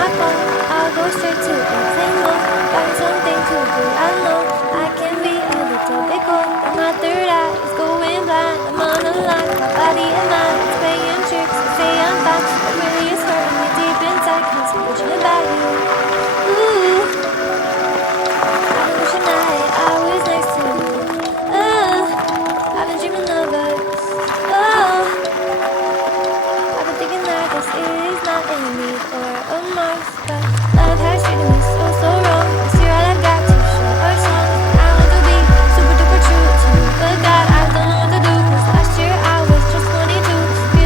my phone, I'll go straight to airplane mode. Find something to do, I know I can be a little bit cold, but my third eye is going blind. I'm on a line, my body and mind is playing tricks. I say I'm fine, but really it's hurting me deep inside, cause I'm wishing about you. Ooh, I've been wishing I was next to you. Oh, I've been dreaming of us. Oh, I've been thinking that this is not a need or a must, but love has treated me